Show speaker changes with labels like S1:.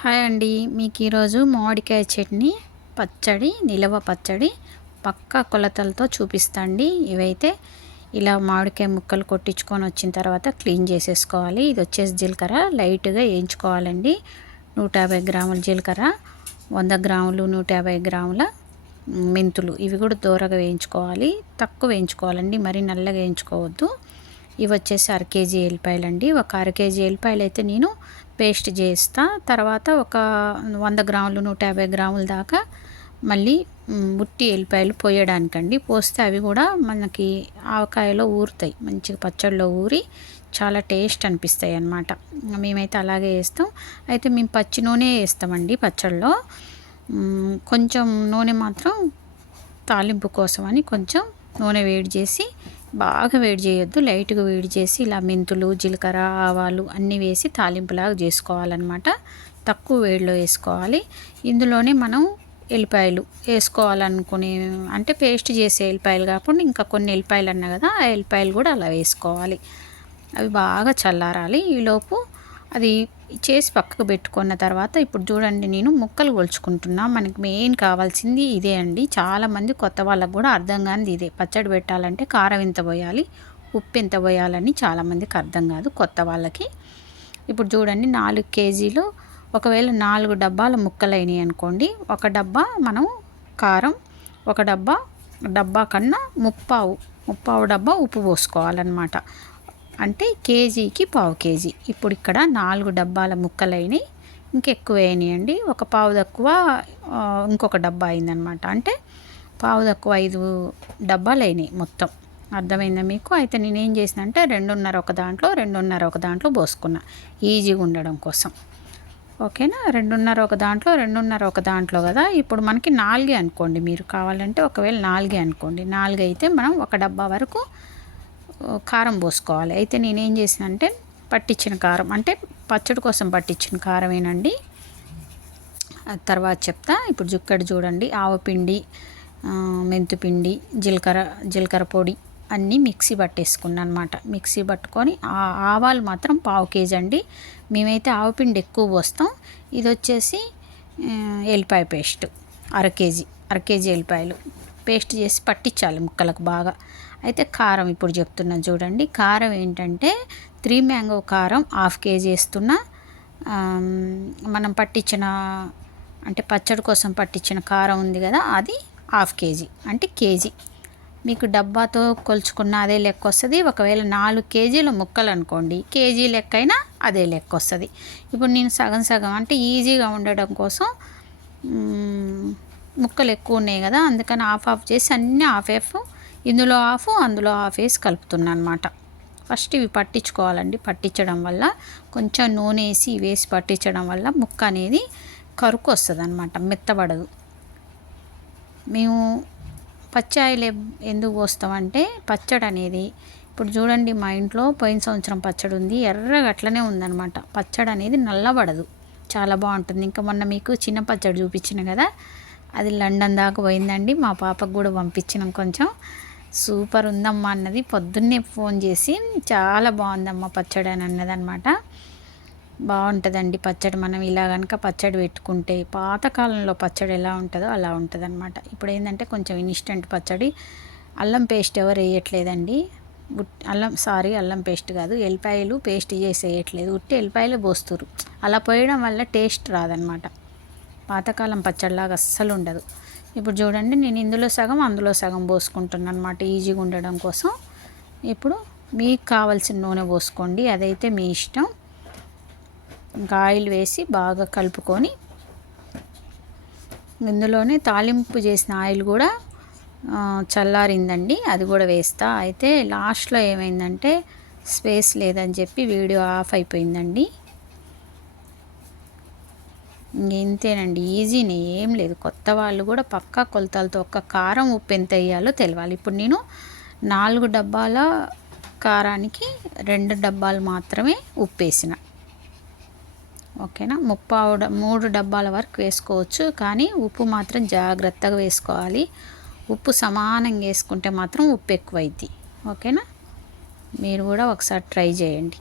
S1: Hi అండి. మీకు ఈరోజు మామిడికాయ చట్నీ పచ్చడి నిలవ పచ్చడి పక్కా కొలతలతో చూపిస్తాండి. ఇవైతే ఇలా మామిడికాయ ముక్కలు కొట్టించుకొని వచ్చిన తర్వాత క్లీన్ చేసేసుకోవాలి. ఇది వచ్చేసి జీలకర్ర లైట్గా వేయించుకోవాలండి. నూట యాభై గ్రాముల జీలకర్ర వంద గ్రాములు నూట యాభై గ్రాముల మెంతులు. ఇవి కూడా దూరగా వేయించుకోవాలి. తక్కువ వేయించుకోవాలండి. మరీ నల్లగా వేయించుకోవద్దు. ఇవి వచ్చేసి అర కేజీ ఎల్లిపాయలండి ఒక అర కేజీ ఎల్లిపాయలు అయితే నేను పేస్ట్ చేస్తా. తర్వాత ఒక వంద గ్రాములు నూట యాభై గ్రాముల దాకా మళ్ళీ ముట్టి ఎల్లిపాయలు పోయడానికండి. పోస్తే అవి కూడా మనకి ఆవకాయలో ఊరుతాయి. మంచిగా పచ్చడిలో ఊరి చాలా టేస్ట్ అనిపిస్తాయి అన్నమాట. మేమైతే అలాగే వేస్తాం అయితే మేము పచ్చి నూనె వేస్తామండి పచ్చడిలో కొంచెం నూనె మాత్రం తాలింపు కోసమని కొంచెం నూనె వేడి చేసి బాగా వేడి చేయొద్దు. లైట్గా వేడి చేసి ఇలా మెంతులు జీలకర్ర ఆవాలు అన్నీ వేసి తాలింపులాగా చేసుకోవాలన్నమాట. తక్కువ వేడిలో వేసుకోవాలి. ఇందులోనే మనం ఎల్లిపాయలు వేసుకోవాలనుకునే అంటే పేస్ట్ చేసే ఎల్లిపాయలు కాకుండా ఇంకా కొన్ని ఎల్లిపాయలు అన్నా కదా ఆ ఎల్లిపాయలు కూడా అలా వేసుకోవాలి. అవి బాగా చల్లారాలి. ఈలోపు అది చేసి పక్కకు పెట్టుకున్న తర్వాత ఇప్పుడు చూడండి నేను ముక్కలు కొలుచుకుంటున్నా. మనకి మెయిన్ కావాల్సింది ఇదే అండి. చాలామంది కొత్త వాళ్ళకు కూడా అర్థం కానిది ఇదే. పచ్చడి పెట్టాలంటే కారం ఎంత పోయాలి ఉప్పు ఎంత పోయాలని చాలామందికి అర్థం కాదు కొత్త వాళ్ళకి. ఇప్పుడు చూడండి నాలుగు కేజీలు ఒకవేళ నాలుగు డబ్బాల ముక్కలైనాయి అనుకోండి ఒక డబ్బా మనం కారం ఒక డబ్బా డబ్బా కన్నా ముప్పావు ముప్పావు డబ్బా ఉప్పు పోసుకోవాలన్నమాట. అంటే కేజీకి పావు కేజీ. ఇప్పుడు ఇక్కడ నాలుగు డబ్బాల ముక్కలైనవి ఇంకెక్కువ అయినాయండి. ఒక పావు తక్కువ ఇంకొక డబ్బా అయిందనమాట. అంటే పావు తక్కువ ఐదు డబ్బాలు అయినాయి మొత్తం. అర్థమైందా మీకు? అయితే నేనేం చేసిన అంటే రెండున్నర ఒక దాంట్లో రెండున్నర ఒక దాంట్లో పోసుకున్నా. ఈజీగా ఉండడం కోసం. ఓకేనా? రెండున్నర ఒక దాంట్లో రెండున్నర ఒక దాంట్లో కదా? ఇప్పుడు మనకి నాలుగే అనుకోండి మీరు కావాలంటే. ఒకవేళ నాలుగే అనుకోండి. నాలుగు అయితే మనం ఒక డబ్బా వరకు కారం పోసుకోవాలి. అయితే నేనేం చేసిన అంటే పట్టించిన కారం అంటే పచ్చడి కోసం పట్టించిన కారమేనండి. తర్వాత చెప్తా. ఇప్పుడు జుక్కడి చూడండి ఆవపిండి మెంతుపిండి జీలకర్ర జీలకర్ర పొడి అన్నీ మిక్సీ పట్టేసుకున్నాను అనమాట మిక్సీ పట్టుకొని ఆవాలు మాత్రం పావు కేజీ అండి. మేమైతే ఆవపిండి ఎక్కువ పోస్తాం. ఇది వచ్చేసి ఎల్లిపాయ పేస్ట్ అర కేజీ అర కేజీ ఎల్లిపాయలు. పేస్ట్ చేసి పట్టించాలి ముక్కలకు బాగా. అయితే కారం ఇప్పుడు చెప్తున్నాను చూడండి. కారం ఏంటంటే త్రీ మ్యాంగో కారం హాఫ్ కేజీ వేస్తున్నా. మనం పట్టించిన అంటే పచ్చడి కోసం పట్టించిన కారం ఉంది కదా అది హాఫ్ కేజీ అంటే కేజీ. మీకు డబ్బాతో కొలుచుకున్న అదే లెక్క వస్తుంది. ఒకవేళ నాలుగు కేజీల ముక్కలు అనుకోండి కేజీ లెక్క అయినా అదే లెక్క వస్తుంది. ఇప్పుడు నేను సగం సగం అంటే ఈజీగా ఉండడం కోసం ముక్కలు ఎక్కువ ఉన్నాయి కదా అందుకని ఆఫ్ ఆఫ్ చేసి అన్నీ ఆఫ్ ఆఫ్ ఇందులో హాఫ్ అందులో హాఫ్ వేసి కలుపుతున్నాను అనమాట ఫస్ట్ ఇవి పట్టించుకోవాలండి. పట్టించడం వల్ల కొంచెం నూనె వేసి వేసి పట్టించడం వల్ల ముక్క అనేది కరుకు వస్తుంది అనమాట మెత్తబడదు. మేము పచ్చాయిలు ఎందుకు పోస్తామంటే పచ్చడి అనేది ఇప్పుడు చూడండి మా ఇంట్లో పోయిన సంవత్సరం పచ్చడి ఉంది. ఎర్రగా అట్లనే ఉందనమాట పచ్చడి అనేది నల్లబడదు. చాలా బాగుంటుంది. ఇంకా మొన్న మీకు చిన్న పచ్చడి చూపించిన కదా అది లండన్ దాకా పోయిందండి. మా పాపకు కూడా పంపించినాం కొంచెం. సూపర్ ఉందమ్మా అన్నది. పొద్దున్నే ఫోన్ చేసి చాలా బాగుందమ్మా పచ్చడి అని అన్నదనమాట. బాగుంటుందండి పచ్చడి. మనం ఇలా కనుక పచ్చడి పెట్టుకుంటే పాతకాలంలో పచ్చడి ఎలా ఉంటుందో అలా ఉంటుంది అనమాట ఇప్పుడు ఏంటంటే కొంచెం ఇన్స్టెంట్ పచ్చడి. అల్లం పేస్ట్ ఎవరు వేయట్లేదండి. అల్లం సారీ అల్లం పేస్ట్ కాదు. ఎల్లిపాయలు పేస్ట్ చేసి వేయట్లేదు. ఉట్టి ఎల్లిపాయలు పోస్తురు అలా పోయడం వల్ల టేస్ట్ రాదనమాట. పాతకాలం పచ్చడిలాగా అస్సలు ఉండదు. ఇప్పుడు చూడండి నేను ఇందులో సగం అందులో సగం పోసుకుంటున్నాను అనమాట ఈజీగా ఉండడం కోసం. ఇప్పుడు మీకు కావాల్సిన నూనె పోసుకోండి అదైతే మీ ఇష్టం. ఇంకా ఆయిల్ వేసి బాగా కలుపుకొని ఇందులోనే తాలింపు చేసిన ఆయిల్ కూడా చల్లారిందండి అది కూడా వేస్తా. అయితే లాస్ట్లో ఏమైందంటే స్పేస్ లేదని చెప్పి వీడియో ఆఫ్ అయిపోయిందండి. ఇంతేనండి ఈజీనే ఏం లేదు. కొత్త వాళ్ళు కూడా పక్కా కొలతలతో ఒక్క కారం ఉప్పు ఎంత వేయాలో తెలియాలి ఇప్పుడు నేను నాలుగు డబ్బాల కారానికి రెండు డబ్బాలు మాత్రమే ఉప్పు వేసిన. ఓకేనా? ముప్పావు మూడు డబ్బాల వరకు వేసుకోవచ్చు. కానీ ఉప్పు మాత్రం జాగ్రత్తగా వేసుకోవాలి. ఉప్పు సమానంగా వేసుకుంటే మాత్రం ఉప్పు ఎక్కువైద్ది. ఓకేనా? మీరు కూడా ఒకసారి ట్రై చేయండి.